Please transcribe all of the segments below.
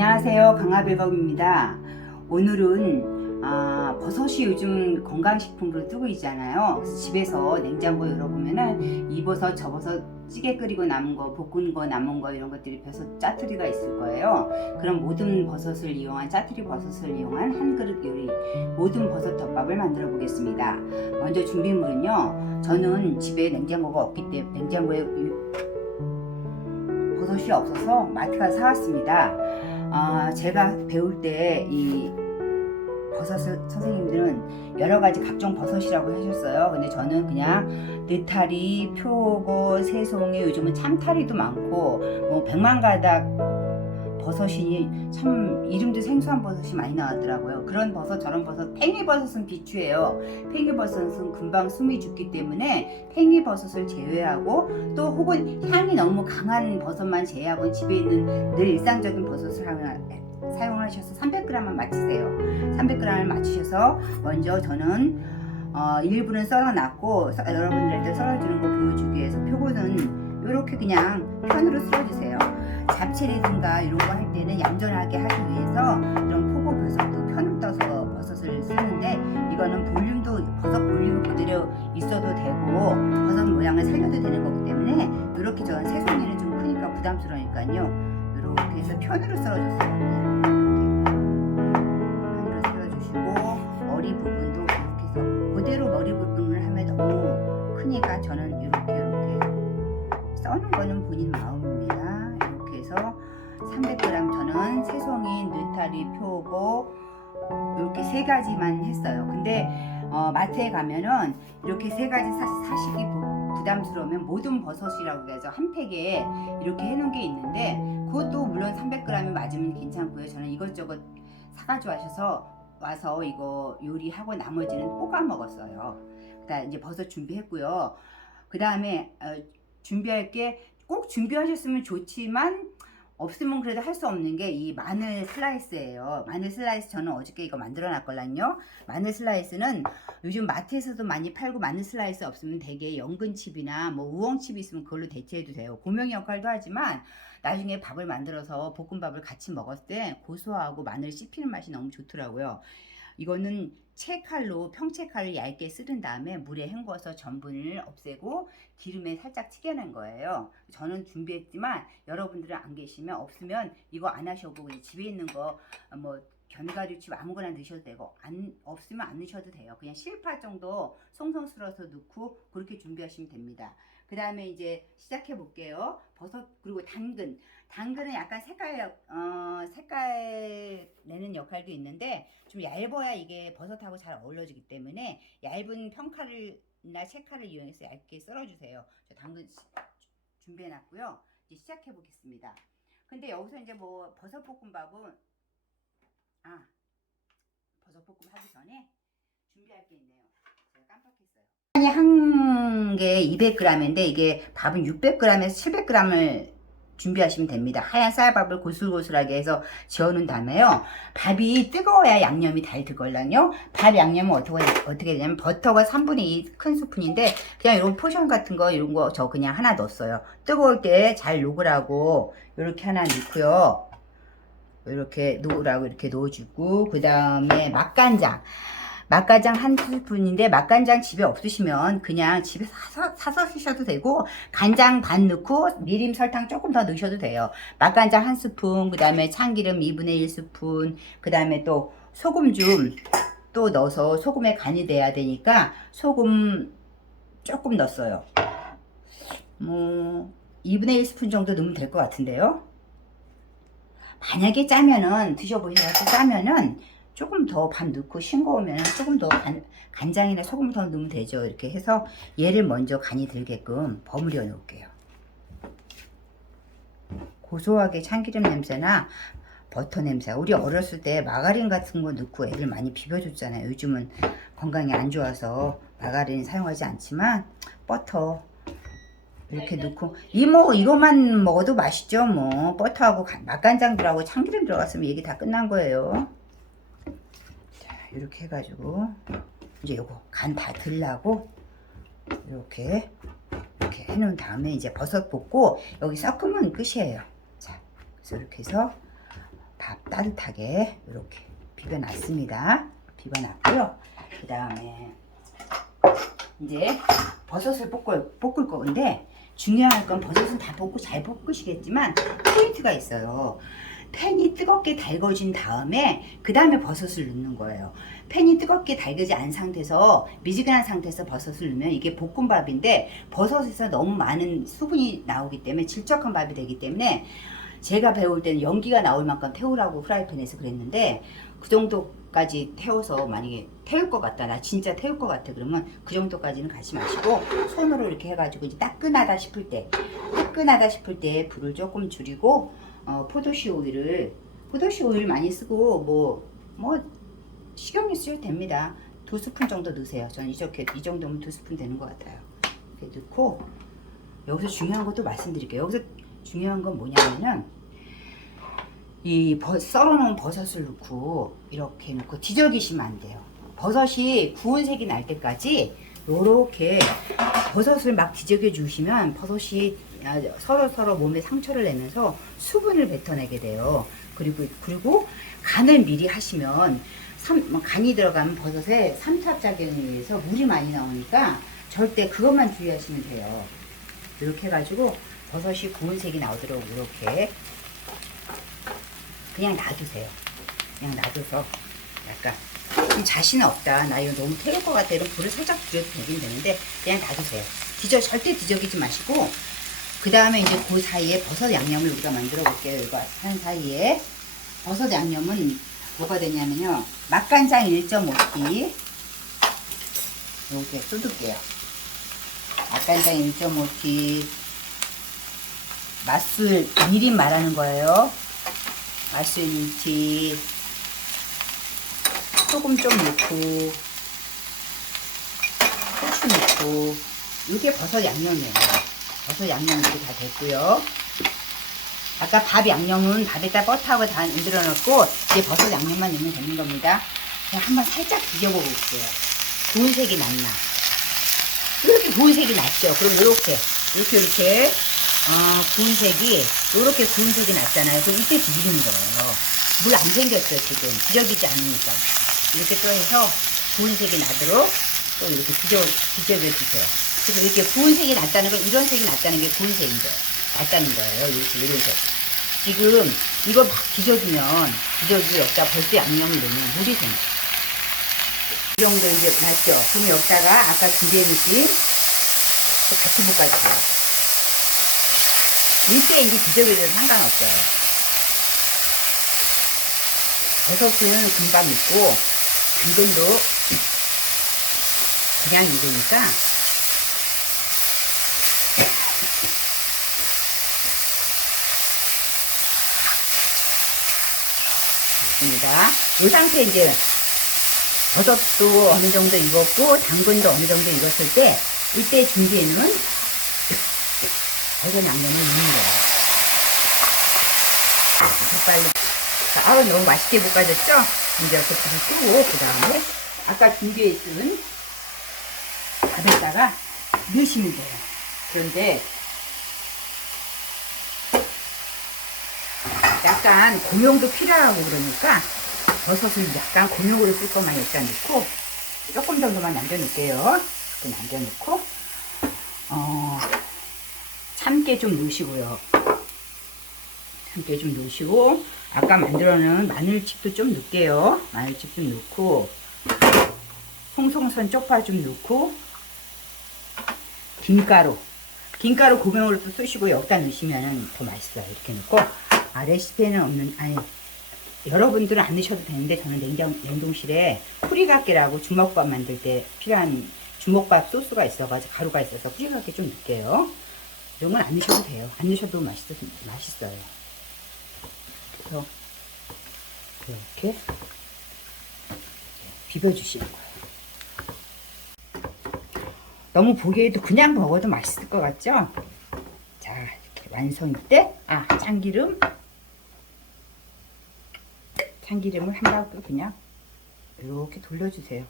안녕하세요, 강화빌검입니다. 오늘은 버섯이 요즘 건강식품으로 뜨고 있잖아요. 그래서 집에서 냉장고 열어보면은 이 버섯 저 버섯 찌개 끓이고 남은 거, 볶은 거 남은 거 이런 것들이 버섯 짜투리가 있을 거예요. 그럼 모든 버섯을 이용한 짜투리 버섯을 이용한 한 그릇 요리, 모든 버섯 덮밥을 만들어 보겠습니다. 먼저 준비물은요, 저는 집에 냉장고가 없기 때문에 냉장고에 버섯이 없어서 마트 가서 사왔습니다. 제가 배울 때 이 버섯을 선생님들은 여러 가지 각종 버섯이라고 하셨어요. 근데 저는 그냥 느타리, 표고, 새송이, 요즘은 참타리도 많고 뭐 백만 가닥 버섯이 참 이름도 생소한 버섯이 많이 나왔더라고요. 그런 버섯 저런 버섯, 팽이버섯은 비추예요. 팽이버섯은 금방 숨이 죽기 때문에 팽이버섯을 제외하고, 또 혹은 향이 너무 강한 버섯만 제외하고 집에 있는 늘 일상적인 버섯을 사용하셔서 300g만 맞추세요. 300g을 맞추셔서 먼저 저는 일부는 썰어놨고, 여러분들한테 썰어주는 거 보여주기 위해서 표고는 이렇게 그냥 편으로 썰어주세요. 잡채라든가 이런 거 할 때는 얌전하게 하기 위해서 이런 포고 버섯도 편을 떠서 버섯을 쓰는데, 이거는 볼륨도 버섯 볼륨 그대로 있어도 되고 버섯 모양을 살려도 되는 거기 때문에, 이렇게 저는 새송이는 좀 크니까 부담스러우니까요, 이렇게 해서 편으로 썰어줬어요. 편으로 썰어주시고, 머리 부분도 이렇게 해서 그대로 머리 부분을 하면 너무 크니까 저는 이렇게 써는 거는 본인 마음입니다. 이렇게 해서 300g 저는 새송이, 느타리, 표고 이렇게 세 가지만 했어요. 근데 마트에 가면은 이렇게 세 가지 사시기 부담스러우면 모든 버섯이라고 해서 한 팩에 이렇게 해놓은 게 있는데, 그것도 물론 300g이 맞으면 괜찮고요. 저는 이것저것 사가지고 와서 이거 요리하고 나머지는 볶아 먹었어요. 그다음 이제 버섯 준비했고요. 그 다음에 준비할 게, 꼭 준비하셨으면 좋지만 없으면 그래도 할 수 없는 게 이 마늘 슬라이스예요. 마늘 슬라이스 저는 어저께 이거 만들어 놨걸랑요. 마늘 슬라이스는 요즘 마트에서도 많이 팔고, 마늘 슬라이스 없으면 되게 연근칩이나 뭐 우엉칩이 있으면 그걸로 대체해도 돼요. 고명 역할도 하지만 나중에 밥을 만들어서 볶음밥을 같이 먹었을 때 고소하고 마늘 씹히는 맛이 너무 좋더라고요. 이거는 채칼로, 평채칼로 얇게 썰은 다음에 물에 헹궈서 전분을 없애고 기름에 살짝 튀겨낸 거예요. 저는 준비했지만 여러분들은 안 계시면, 없으면 이거 안 하셔도, 그냥 집에 있는 거 뭐 견과류칩 아무거나 넣으셔도 되고, 없으면 안 넣으셔도 돼요. 그냥 실파 정도 송송 쓸어서 넣고 그렇게 준비하시면 됩니다. 그 다음에 이제 시작해 볼게요. 버섯, 그리고 당근은 약간 색깔 내는 역할도 있는데, 좀 얇아야 이게 버섯하고 잘 어우러지기 때문에 얇은 평칼이나 채칼을 이용해서 얇게 썰어주세요. 저 당근 준비해 놨고요. 이제 시작해 보겠습니다. 근데 여기서 이제 뭐 버섯볶음밥은 버섯볶음 하기 전에 준비할 게 있네요. 제가 깜빡했어요. 한 개 200g인데 이게 밥은 600g에서 700g을 준비하시면 됩니다. 하얀 쌀밥을 고슬고슬하게 해서 재워놓은 다음에요, 밥이 뜨거워야 양념이 잘 들걸랑요. 밥 양념은 어떻게 되냐면, 버터가 3분의 2 큰 스푼인데 그냥 이런 포션 같은 거 이런 거 저 그냥 하나 넣었어요. 뜨거울 때 잘 녹으라고 이렇게 하나 넣고요. 이렇게 놓으라고 이렇게 넣어주고, 그 다음에 맛간장 한 스푼인데, 맛간장 집에 없으시면 그냥 집에 사서 쓰셔도 되고, 간장 반 넣고 미림 설탕 조금 더 넣으셔도 돼요. 맛간장 한 스푼, 그 다음에 참기름 2분의 1 스푼, 그 다음에 또 소금 좀 또 넣어서, 소금에 간이 돼야 되니까 소금 조금 넣었어요. 뭐 2분의 1 스푼 정도 넣으면 될 것 같은데요. 만약에 짜면은, 드셔보셔서 짜면은 조금 더 반 넣고, 싱거우면 조금 더 간장이나 소금 더 넣으면 되죠. 이렇게 해서 얘를 먼저 간이 들게끔 버무려 놓을게요. 고소하게 참기름 냄새나 버터 냄새, 우리 어렸을 때 마가린 같은 거 넣고 애들 많이 비벼줬잖아요. 요즘은 건강에 안 좋아서 마가린 사용하지 않지만 버터 이렇게 넣고, 이거만 먹어도 맛있죠. 뭐 버터하고 맛간장 들어가고 참기름 들어갔으면 얘기 다 끝난 거예요. 자, 이렇게 해가지고 이제 요거 간 다 들라고 이렇게 해놓은 다음에 이제 버섯 볶고 여기 섞으면 끝이에요. 자, 그래서 이렇게 해서 따뜻하게 이렇게 비벼놨습니다. 비벼놨고요. 그 다음에 이제 버섯을 볶을 건데, 중요한 건 버섯은 다 볶고 잘 볶으시겠지만 포인트가 있어요. 팬이 뜨겁게 달궈진 다음에 그 다음에 버섯을 넣는 거예요. 팬이 뜨겁게 달궈지 않은 상태에서, 미지근한 상태에서 버섯을 넣으면 이게 볶음밥인데 버섯에서 너무 많은 수분이 나오기 때문에 질척한 밥이 되기 때문에, 제가 배울 때는 연기가 나올 만큼 태우라고 프라이팬에서 그랬는데, 그 정도까지 태워서 만약에 태울 것 같다, 나 진짜 태울 것 같아 그러면 그 정도까지는 가지 마시고 손으로 이렇게 해가지고 이제 따끈하다 싶을 때 불을 조금 줄이고, 포도씨 오일 많이 쓰고 뭐 식용유 쓰셔도 됩니다. 2스푼 정도 넣으세요. 저는 이 정도면 2스푼 되는 것 같아요. 이렇게 넣고, 여기서 중요한 것도 말씀드릴게요. 여기서 중요한 건 뭐냐면은, 이 썰어놓은 버섯을 넣고 이렇게 넣고 뒤적이시면 안 돼요. 버섯이 구운 색이 날 때까지 요렇게 버섯을 막 뒤적여 주시면 버섯이 서로 몸에 상처를 내면서 수분을 뱉어내게 돼요. 그리고 간을 미리 하시면 간이 들어가면 버섯에 삼투압작용에 의해서 물이 많이 나오니까 절대 그것만 주의하시면 돼요. 이렇게 해가지고 버섯이 구운 색이 나오도록 이렇게 그냥 놔두세요. 그냥 놔둬서 약간 자신은 없다, 나 이거 너무 태울 것 같아, 이런 불을 살짝 줄여도 되긴 되는데 그냥 놔두세요. 절대 뒤적이지 마시고, 그 다음에 이제 그 사이에 버섯 양념을 우리가 만들어 볼게요. 이거 한 사이에 버섯 양념은 뭐가 되냐면요, 맛간장 1.5티 이렇게 쏟을게요. 맛간장 1.5티, 맛술 미림 말하는 거예요. 맛술 1티, 소금 좀 넣고 고추 넣고, 이게 버섯 양념이에요. 버섯 양념 이렇게 다 됐고요. 아까 밥 양념은 밥에다 버터하고 다 만들어 놓고 이제 버섯 양념만 넣으면 되는 겁니다. 그냥 한번 살짝 뒤져보고 볼게요. 구운 색이 났나? 이렇게 구운 색이 났죠? 그럼 이렇게 구운 색이 났잖아요. 그럼 이때 뒤지는 거예요. 물 안 생겼죠, 지금. 뒤적이지 않으니까. 이렇게 또 해서 구운 색이 나도록 또 이렇게 뒤적여주세요. 그래서 이렇게 구운 색이 났다는 건, 이런 색이 났다는 게 구운 색인데, 났다는 거예요. 이런 색. 지금 이거 막 뒤져주면, 여기다 벌써 양념을 넣으면 물이 생겨. 이 정도 이제 났죠? 그럼 여기다가 아까 준비해놓으신 같이 볶아주세요. 이때 이제 뒤적여줘도 상관없어요. 버섯은 금방 익고, 당근도 그냥 익으니까 좋습니다. 이 상태에 이제 버섯도 어느 정도 익었고 당근도 어느 정도 익었을 때, 이때 준비해놓은 버섯 양념을 넣는 거예요. 빨리. 너무 맛있게 볶아졌죠? 이제 이렇게 불을 끄고, 그 다음에 아까 준비했던 밥에다가 넣으시면 돼요. 그런데 약간 고명도 필요하고 그러니까 버섯을 약간 고명으로 쓸 것만 일단 넣고 조금 정도만 남겨놓을게요. 이렇게 남겨놓고 참깨 좀 넣으시고요. 참깨 좀 넣으시고, 아까 만들어놓은 마늘칩도 좀 넣을게요. 마늘칩 좀 넣고, 송송선 쪽파 좀 넣고, 김가루 고명으로 또 쓰시고 여기다 넣으시면 더 맛있어요. 이렇게 넣고, 레시피에는 여러분들은 안 넣으셔도 되는데, 저는 냉동실에 후리갓게라고 주먹밥 만들 때 필요한 주먹밥 소스가 있어가지고, 가루가 있어서 후리갓게 좀 넣을게요. 이런 건 안 넣으셔도 돼요. 안 넣으셔도 맛있어요. 그래서 이렇게 비벼주시는 거예요. 너무 보기에도 그냥 먹어도 맛있을 것 같죠? 자, 이렇게 완성일 때, 참기름을 한 바퀴 그냥 이렇게 돌려주세요.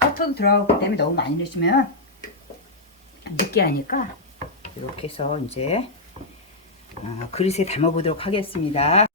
버터도 들어가기 때문에 너무 많이 넣으시면 느끼하니까 이렇게 해서 이제 그릇에 담아보도록 하겠습니다.